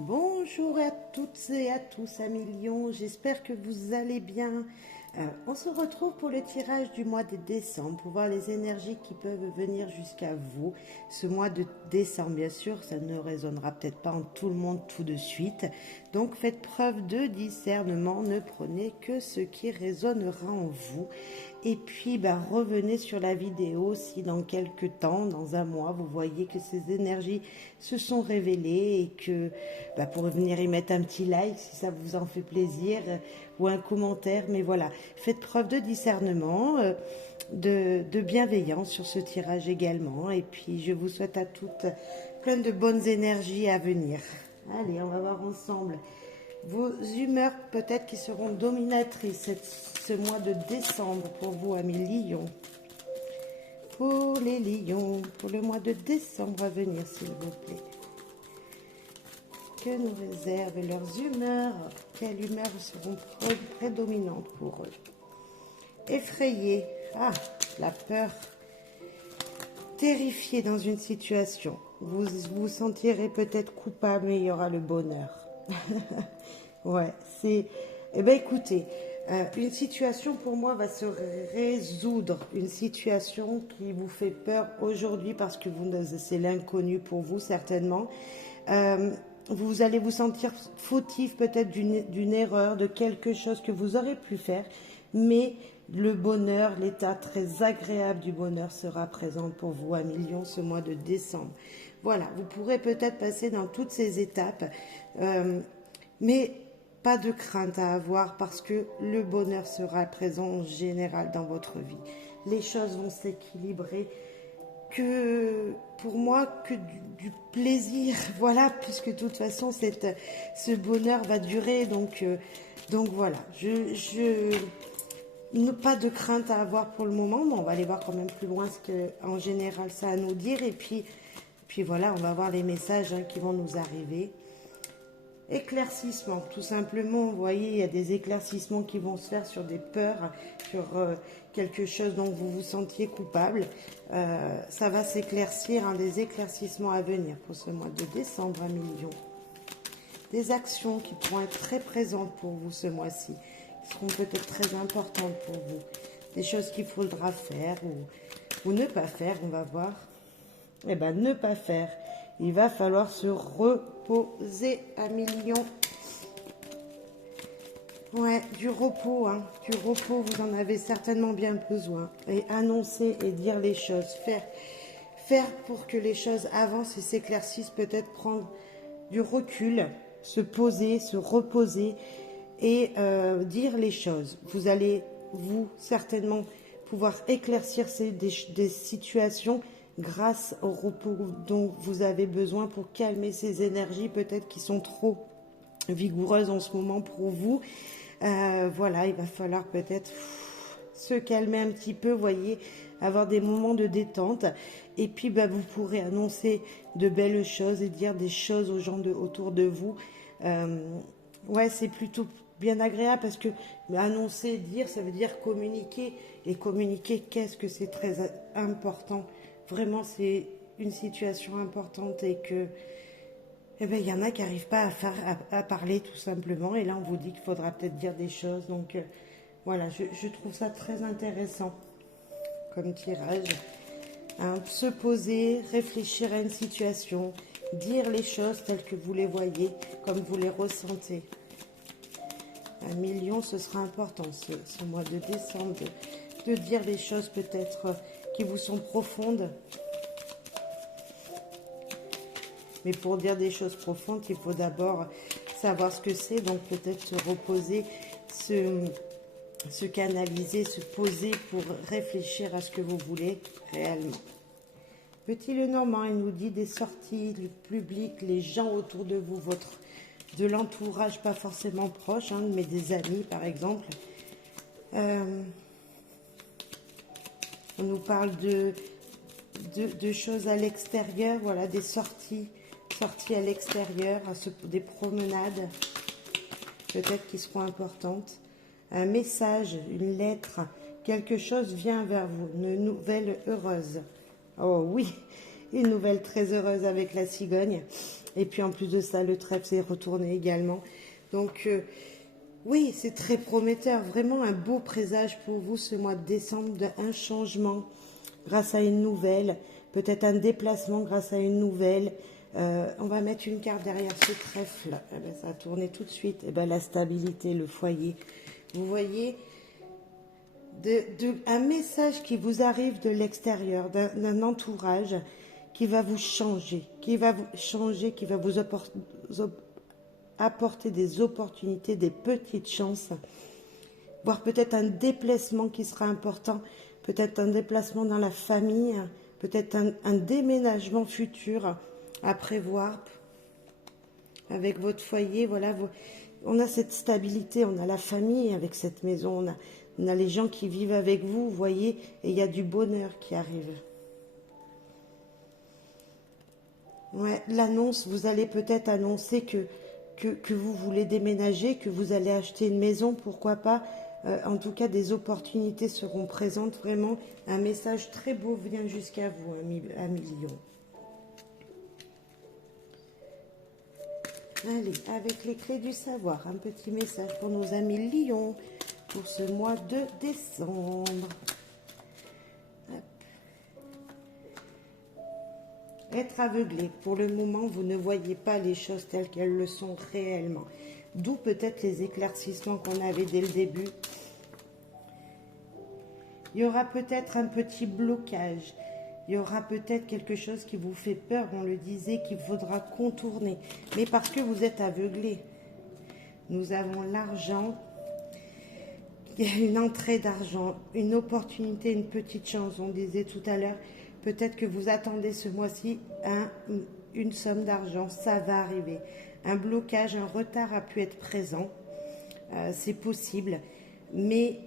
Bonjour à toutes et à tous, amis Lions, j'espère que vous allez bien. On se retrouve pour le tirage du mois de décembre pour voir les énergies qui peuvent venir jusqu'à vous. Ce mois de décembre, bien sûr, ça ne résonnera peut-être pas en tout le monde tout de suite. Donc faites preuve de discernement, ne prenez que ce qui résonnera en vous. Et puis revenez sur la vidéo si dans quelques temps, dans un mois, vous voyez que ces énergies se sont révélées et que pour venir y mettre un petit like si ça vous en fait plaisir ou un commentaire. Mais voilà, faites preuve de discernement, de bienveillance sur ce tirage également. Et puis je vous souhaite à toutes plein de bonnes énergies à venir. Allez, on va voir ensemble vos humeurs peut-être qui seront dominatrices ce mois de décembre pour vous, amis Lions. Pour les Lions, pour le mois de décembre à venir, s'il vous plaît. Que nous réservent leurs humeurs? Quelles humeurs seront prédominantes pour eux? Effrayés, la peur. Terrifiés dans une situation. Vous vous sentirez peut-être coupable, mais il y aura le bonheur. Ouais, c'est... Eh bien, écoutez, une situation pour moi va se résoudre. Une situation qui vous fait peur aujourd'hui parce que c'est l'inconnu pour vous, certainement. Vous allez vous sentir fautif peut-être d'une erreur, de quelque chose que vous aurez pu faire, mais le bonheur, l'état très agréable du bonheur sera présent pour vous, amis Lions, ce mois de décembre. Voilà, vous pourrez peut-être passer dans toutes ces étapes, mais pas de crainte à avoir parce que le bonheur sera présent en général dans votre vie. Les choses vont s'équilibrer. Que pour moi que du plaisir, voilà, puisque de toute façon ce bonheur va durer, donc voilà, pas de crainte à avoir pour le moment, mais on va aller voir quand même plus loin ce que en général ça a à nous dire, et puis voilà, on va voir les messages qui vont nous arriver. Éclaircissement, tout simplement, vous voyez, il y a des éclaircissements qui vont se faire sur des peurs, sur quelque chose dont vous vous sentiez coupable. Ça va s'éclaircir, des éclaircissements à venir pour ce mois de décembre, amis Lions. Des actions qui pourront être très présentes pour vous ce mois-ci, qui seront peut-être très importantes pour vous. Des choses qu'il faudra faire ou ne pas faire, on va voir. Eh bien, ne pas faire. Il va falloir se reposer, amis Lions. Ouais, du repos, du repos, vous en avez certainement bien besoin. Et annoncer et dire les choses, faire pour que les choses avancent et s'éclaircissent, peut-être prendre du recul, se poser, se reposer et dire les choses. Vous allez, certainement pouvoir éclaircir des situations grâce au repos dont vous avez besoin pour calmer ces énergies peut-être qui sont trop vigoureuses en ce moment pour vous. Voilà, il va falloir peut-être se calmer un petit peu, voyez, avoir des moments de détente. Et puis, vous pourrez annoncer de belles choses et dire des choses aux gens autour de vous. Ouais, c'est plutôt bien agréable parce que annoncer, dire, ça veut dire communiquer. Et communiquer, qu'est-ce que c'est très important. Vraiment, c'est une situation importante et que il y en a qui n'arrivent pas à parler tout simplement. Et là, on vous dit qu'il faudra peut-être dire des choses. Donc, voilà, je trouve ça très intéressant comme tirage. Se poser, réfléchir à une situation, dire les choses telles que vous les voyez, comme vous les ressentez. Un million, ce sera important ce mois de décembre de dire les choses peut-être qui vous sont profondes. Mais pour dire des choses profondes, il faut d'abord savoir ce que c'est. Donc peut-être se reposer, se canaliser, se poser pour réfléchir à ce que vous voulez réellement. Petit Lenormand, il nous dit des sorties, le public, les gens autour de vous, de l'entourage, pas forcément proche, mais des amis par exemple. On nous parle de choses à l'extérieur, voilà, des sorties à l'extérieur, des promenades, peut-être qui seront importantes. Un message, une lettre, quelque chose vient vers vous, une nouvelle heureuse. Oh oui, une nouvelle très heureuse avec la cigogne. Et puis en plus de ça, le trèfle s'est retourné également. Donc oui, c'est très prometteur. Vraiment un beau présage pour vous ce mois de décembre, d'un changement grâce à une nouvelle, peut-être un déplacement grâce à une nouvelle. On va mettre une carte derrière ce trèfle. Eh ben, ça a tourné tout de suite. Eh ben, la stabilité, le foyer. Vous voyez, un message qui vous arrive de l'extérieur, d'un entourage qui va vous changer, qui va vous apporter des opportunités, des petites chances, voire peut-être un déplacement qui sera important, peut-être un déplacement dans la famille, peut-être un déménagement futur à prévoir avec votre foyer. Voilà, on a cette stabilité, on a la famille avec cette maison, on a les gens qui vivent avec vous, vous voyez, et il y a du bonheur qui arrive. Ouais, l'annonce, vous allez peut-être annoncer que vous voulez déménager, que vous allez acheter une maison, pourquoi pas. En tout cas, des opportunités seront présentes. Vraiment, un message très beau vient jusqu'à vous, un million. Allez, avec les clés du savoir, un petit message pour nos amis lions pour ce mois de décembre. Hop. Être aveuglé. Pour le moment, vous ne voyez pas les choses telles qu'elles le sont réellement. D'où peut-être les éclaircissements qu'on avait dès le début. Il y aura peut-être un petit blocage. Il y aura peut-être quelque chose qui vous fait peur, on le disait, qu'il faudra contourner. Mais parce que vous êtes aveuglé. Nous avons l'argent. Il y a une entrée d'argent, une opportunité, une petite chance. On disait tout à l'heure, peut-être que vous attendez ce mois-ci une somme d'argent. Ça va arriver. Un blocage, un retard a pu être présent. C'est possible. Mais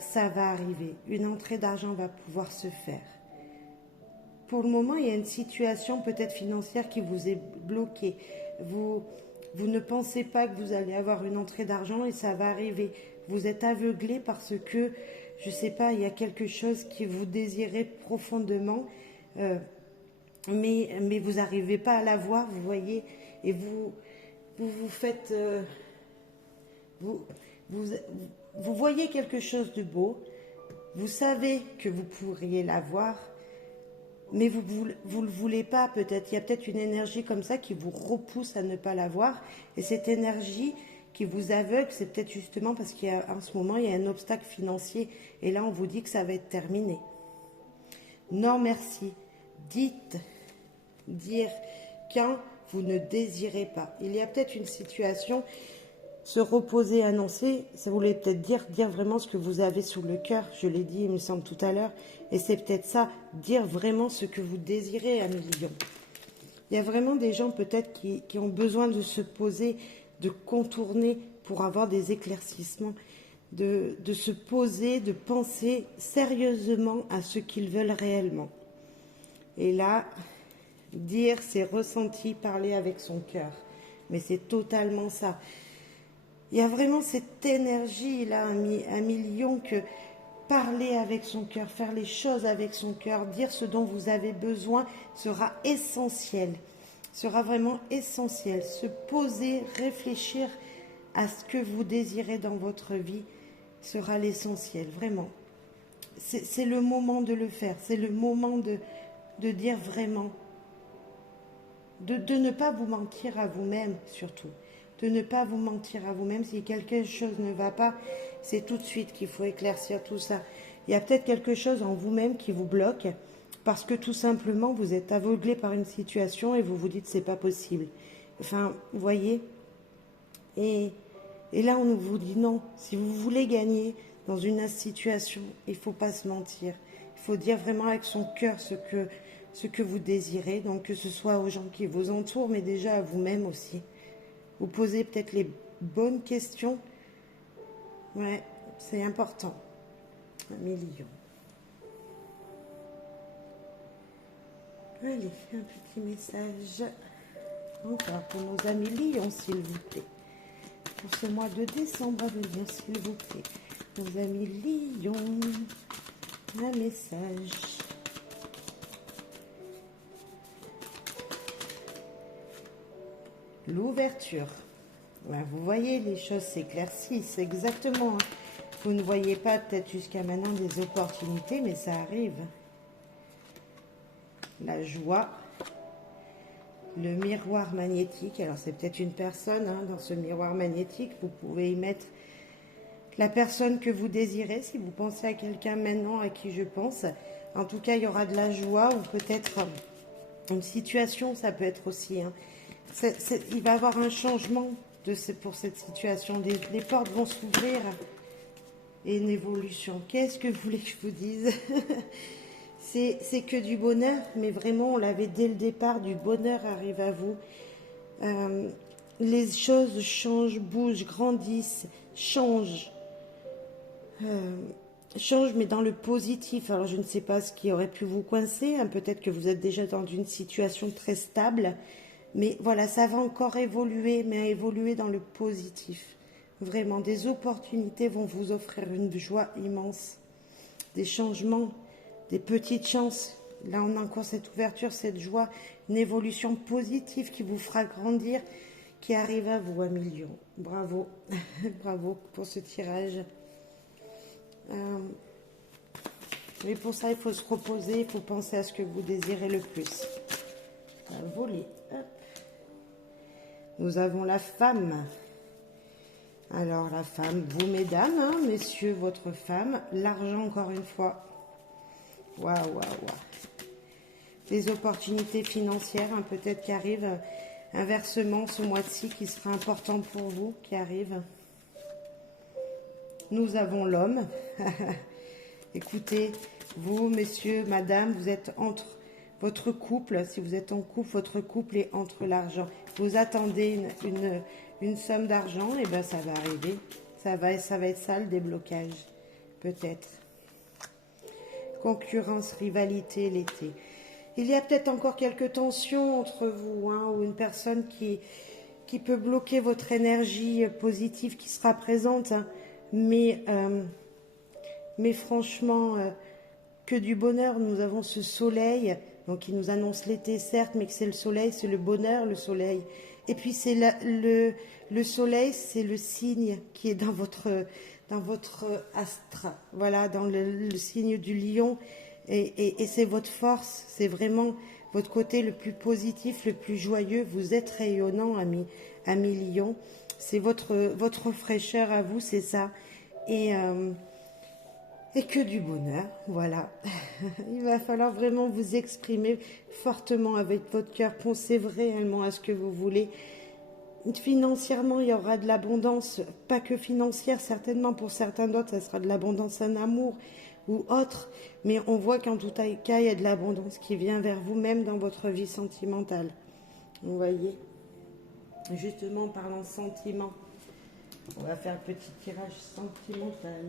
ça va arriver. Une entrée d'argent va pouvoir se faire. Pour le moment, il y a une situation peut-être financière qui vous est bloquée. Vous ne pensez pas que vous allez avoir une entrée d'argent et ça va arriver. Vous êtes aveuglé parce que, je ne sais pas, il y a quelque chose que vous désirez profondément, mais vous n'arrivez pas à l'avoir, vous voyez, et vous faites... vous voyez quelque chose de beau, vous savez que vous pourriez l'avoir, mais vous le voulez pas peut-être. Il y a peut-être une énergie comme ça qui vous repousse à ne pas l'avoir. Et cette énergie qui vous aveugle, c'est peut-être justement parce qu'en ce moment, il y a un obstacle financier. Et là, on vous dit que ça va être terminé. Non, merci. Dire quand vous ne désirez pas. Il y a peut-être une situation... Se reposer, annoncer, ça voulait peut-être dire vraiment ce que vous avez sous le cœur. Je l'ai dit, il me semble, tout à l'heure. Et c'est peut-être ça, dire vraiment ce que vous désirez, amis lions. Il y a vraiment des gens peut-être qui ont besoin de se poser, de contourner pour avoir des éclaircissements, de se poser, de penser sérieusement à ce qu'ils veulent réellement. Et là, dire, c'est ressenti, parler avec son cœur. Mais c'est totalement ça. Il y a vraiment cette énergie-là, un million, que parler avec son cœur, faire les choses avec son cœur, dire ce dont vous avez besoin sera essentiel, sera vraiment essentiel. Se poser, réfléchir à ce que vous désirez dans votre vie sera l'essentiel, vraiment. C'est le moment de le faire, c'est le moment de dire vraiment, de ne pas vous mentir à vous-même surtout. De ne pas vous mentir à vous-même. Si quelque chose ne va pas, c'est tout de suite qu'il faut éclaircir tout ça. Il y a peut-être quelque chose en vous-même qui vous bloque parce que tout simplement vous êtes aveuglé par une situation et vous vous dites c'est pas possible. Enfin, vous voyez. Et là on vous dit non. Si vous voulez gagner dans une situation, il faut pas se mentir. Il faut dire vraiment avec son cœur ce que vous désirez. Donc que ce soit aux gens qui vous entourent, mais déjà à vous-même aussi. Vous posez peut-être les bonnes questions. Ouais, c'est important. Un million. Allez, un petit message. Encore pour nos amis lions, s'il vous plaît. Pour ce mois de décembre à venir, s'il vous plaît. Nos amis lions. Un message. l'ouverture. Ben, vous voyez, les choses s'éclaircissent, exactement. Hein. Vous ne voyez pas peut-être jusqu'à maintenant des opportunités, mais ça arrive. La joie. Le miroir magnétique. Alors, c'est peut-être une personne hein, dans ce miroir magnétique. Vous pouvez y mettre la personne que vous désirez. Si vous pensez à quelqu'un maintenant à qui je pense. En tout cas, il y aura de la joie ou peut-être une situation, ça peut être aussi. Hein. Il va y avoir un changement pour cette situation. Les portes vont s'ouvrir et une évolution. Qu'est-ce que vous voulez que je vous dise? C'est que du bonheur, mais vraiment, on l'avait dès le départ, du bonheur arrive à vous. Les choses changent, bougent, grandissent, changent. Changent, mais dans le positif. Alors, je ne sais pas ce qui aurait pu vous coincer. Hein. Peut-être que vous êtes déjà dans une situation très stable. Mais voilà, ça va encore évoluer, mais évoluer dans le positif. Vraiment, des opportunités vont vous offrir une joie immense. Des changements, des petites chances. Là, on a encore cette ouverture, cette joie, une évolution positive qui vous fera grandir, qui arrive à vous, 1 million. Bravo, bravo pour ce tirage. Mais pour ça, il faut se reposer, il faut penser à ce que vous désirez le plus. Voler. Hop. Nous avons la femme. Alors, la femme, vous, mesdames, hein, messieurs, votre femme. L'argent, encore une fois. Waouh, waouh, waouh. Des opportunités financières, hein, peut-être qui arrivent. Un versement ce mois-ci qui sera important pour vous, qui arrive. Nous avons l'homme. Écoutez, vous, messieurs, madame, vous êtes entre votre couple. Si vous êtes en couple, votre couple est entre l'argent. Vous attendez une somme d'argent, et bien ça va arriver. Ça va être ça le déblocage, peut-être. Concurrence, rivalité, l'été. Il y a peut-être encore quelques tensions entre vous, hein, ou une personne qui peut bloquer votre énergie positive qui sera présente, hein, mais franchement, que du bonheur. Nous avons ce soleil, donc qui nous annonce l'été, certes, mais que c'est le soleil, c'est le bonheur, le soleil. Et puis c'est le soleil, c'est le signe qui est dans votre astre, voilà, dans le signe du lion. Et c'est votre force, c'est vraiment votre côté le plus positif, le plus joyeux. Vous êtes rayonnant, ami lion. C'est votre fraîcheur à vous, c'est ça. Et que du bonheur, voilà. Il va falloir vraiment vous exprimer fortement avec votre cœur. Pensez réellement à ce que vous voulez. Financièrement, il y aura de l'abondance, pas que financière, certainement pour certains d'autres, ça sera de l'abondance en amour ou autre. Mais on voit qu'en tout cas, il y a de l'abondance qui vient vers vous, même dans votre vie sentimentale. Vous voyez? Justement, en parlant sentiment, on va faire un petit tirage sentimental.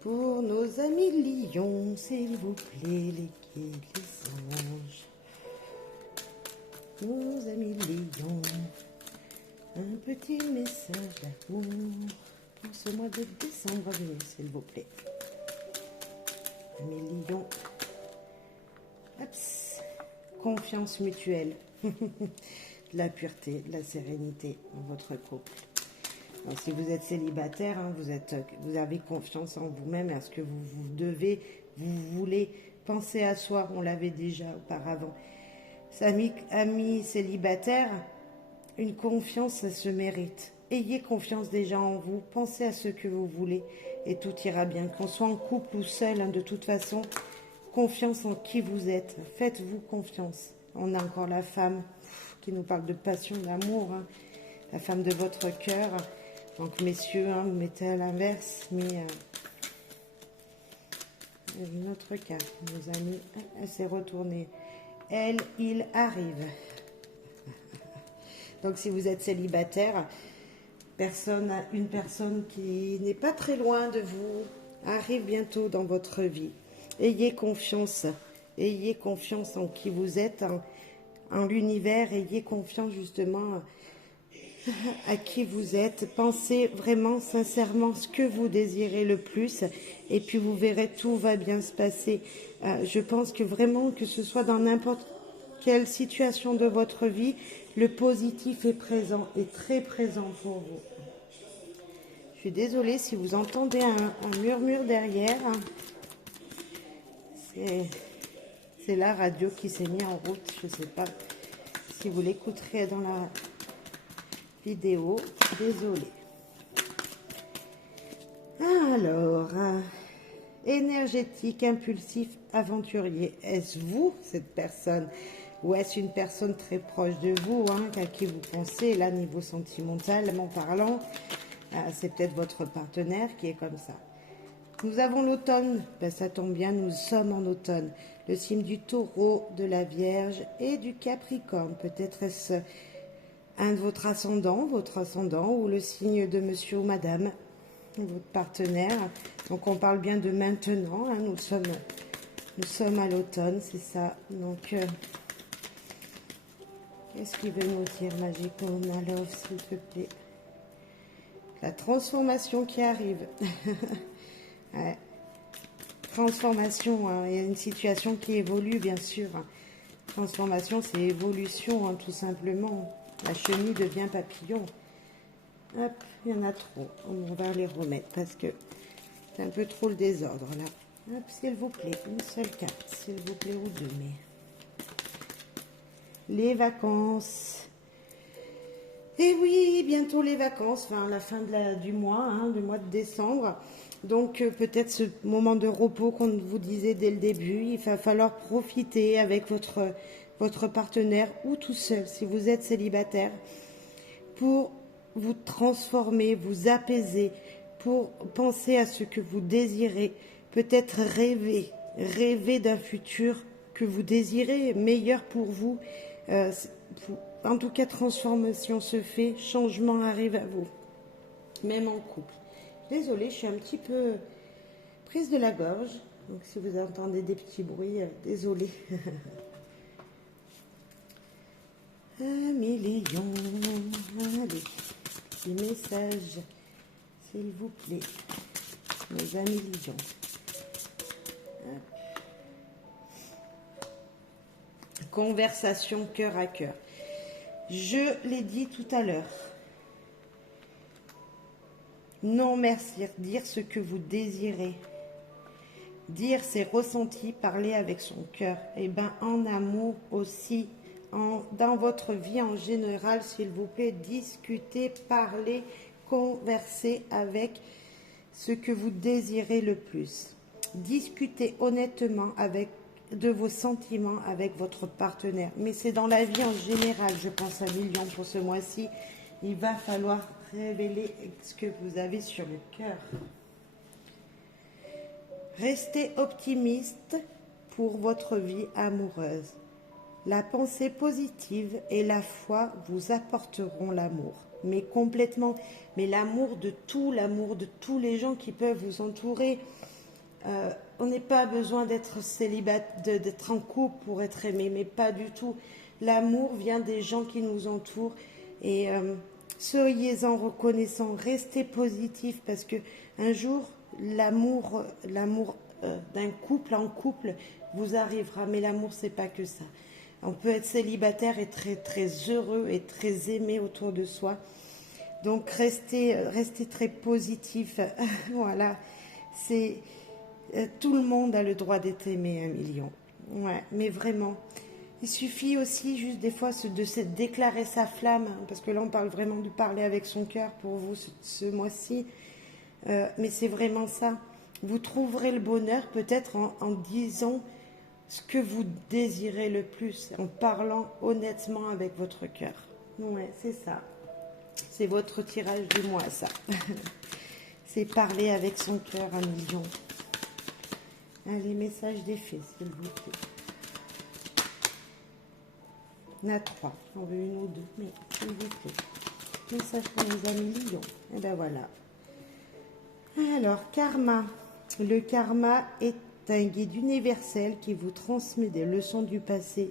Pour nos amis lions, s'il vous plaît, les guides, les anges. Nos amis lions, un petit message d'amour pour ce mois de décembre à venir, s'il vous plaît. Amis lions, Haps. Confiance mutuelle, de la pureté, de la sérénité dans votre couple. Donc, si vous êtes célibataire, hein, vous avez confiance en vous-même, à ce que vous voulez. Penser à soi, on l'avait déjà auparavant. Amis célibataires, une confiance, ça se mérite. Ayez confiance déjà en vous, pensez à ce que vous voulez et tout ira bien. Qu'on soit en couple ou seul, hein, de toute façon, confiance en qui vous êtes. Faites-vous confiance. On a encore la femme qui nous parle de passion, d'amour, hein, la femme de votre cœur. Donc, messieurs, hein, vous mettez à l'inverse, mais une autre carte, nos amis, elle s'est retournée. Elle, il arrive. Donc, si vous êtes célibataire, une personne qui n'est pas très loin de vous arrive bientôt dans votre vie. Ayez confiance en qui vous êtes, en l'univers. Ayez confiance justement à qui vous êtes. Pensez vraiment sincèrement ce que vous désirez le plus et puis vous verrez, tout va bien se passer. Je pense que vraiment, que ce soit dans n'importe quelle situation de votre vie le positif est présent, est très présent pour vous. Je suis désolée si vous entendez un murmure derrière. C'est la radio qui s'est mise en route. Je ne sais pas si vous l'écouterez dans la vidéo. Désolée. Alors, énergétique, impulsif, aventurier. Est-ce vous, cette personne? Ou est-ce une personne très proche de vous, à qui vous pensez, là, niveau sentimentalement parlant? C'est peut-être votre partenaire qui est comme ça. Nous avons l'automne. Ben, ça tombe bien, nous sommes en automne. Le signe du taureau, de la Vierge et du Capricorne. Peut-être est-ce un de votre ascendant, ou le signe de monsieur ou madame, votre partenaire. Donc on parle bien de maintenant, nous sommes à l'automne, c'est ça. Donc qu'est-ce qu'il veut nous dire, Magico Love, s'il te plaît? La transformation qui arrive. Ouais. Transformation, il y a une situation qui évolue, bien sûr. Transformation, c'est évolution, tout simplement. La chenille devient papillon. Hop, il y en a trop. On va les remettre parce que c'est un peu trop le désordre, là. Hop, s'il vous plaît, une seule carte, s'il vous plaît, ou deux, mais... Les vacances. Et oui, bientôt les vacances, enfin la fin du mois, du mois de décembre. Donc peut-être ce moment de repos qu'on vous disait dès le début, il va falloir profiter avec votre partenaire ou tout seul, si vous êtes célibataire, pour vous transformer, vous apaiser, pour penser à ce que vous désirez, peut-être rêver d'un futur que vous désirez, meilleur pour vous. En tout cas, transformation se fait, changement arrive à vous, même en couple. Désolée, je suis un petit peu prise de la gorge, donc si vous entendez des petits bruits, désolée. Un million, allez, petit message, s'il vous plaît, mes amis lions. Conversation cœur à cœur. Je l'ai dit tout à l'heure. Non merci, dire ce que vous désirez. Dire ses ressentis, parler avec son cœur. Et bien en amour aussi, dans votre vie en général, s'il vous plaît, discutez, parlez, conversez avec ce que vous désirez le plus. Discutez honnêtement de vos sentiments avec votre partenaire. Mais c'est dans la vie en général, je pense à millions pour ce mois-ci. Il va falloir révéler ce que vous avez sur le cœur. Restez optimiste pour votre vie amoureuse. La pensée positive et la foi vous apporteront l'amour. Mais complètement. Mais l'amour de tous les gens qui peuvent vous entourer. On n'est pas besoin d'être célibataire, d'être en couple pour être aimé, mais pas du tout. L'amour vient des gens qui nous entourent et soyez-en reconnaissants, restez positifs parce que un jour l'amour d'un couple en couple vous arrivera, mais l'amour c'est pas que ça. On peut être célibataire et très très heureux et très aimé autour de soi. Donc restez très positif. Voilà, c'est tout le monde a le droit d'être aimé, un million. Ouais, mais vraiment. Il suffit aussi juste des fois de se déclarer sa flamme, parce que là on parle vraiment de parler avec son cœur pour vous ce mois-ci. Mais c'est vraiment ça. Vous trouverez le bonheur peut-être en disant ce que vous désirez le plus, en parlant honnêtement avec votre cœur. Ouais, c'est ça. C'est votre tirage du mois, ça. C'est parler avec son cœur, un million. Allez, message des fées, s'il vous plaît. On a 3. On veut une ou deux, mais s'il vous plaît. Message pour mes amis lions. Et ben voilà. Alors, karma. Le karma est un guide universel qui vous transmet des leçons du passé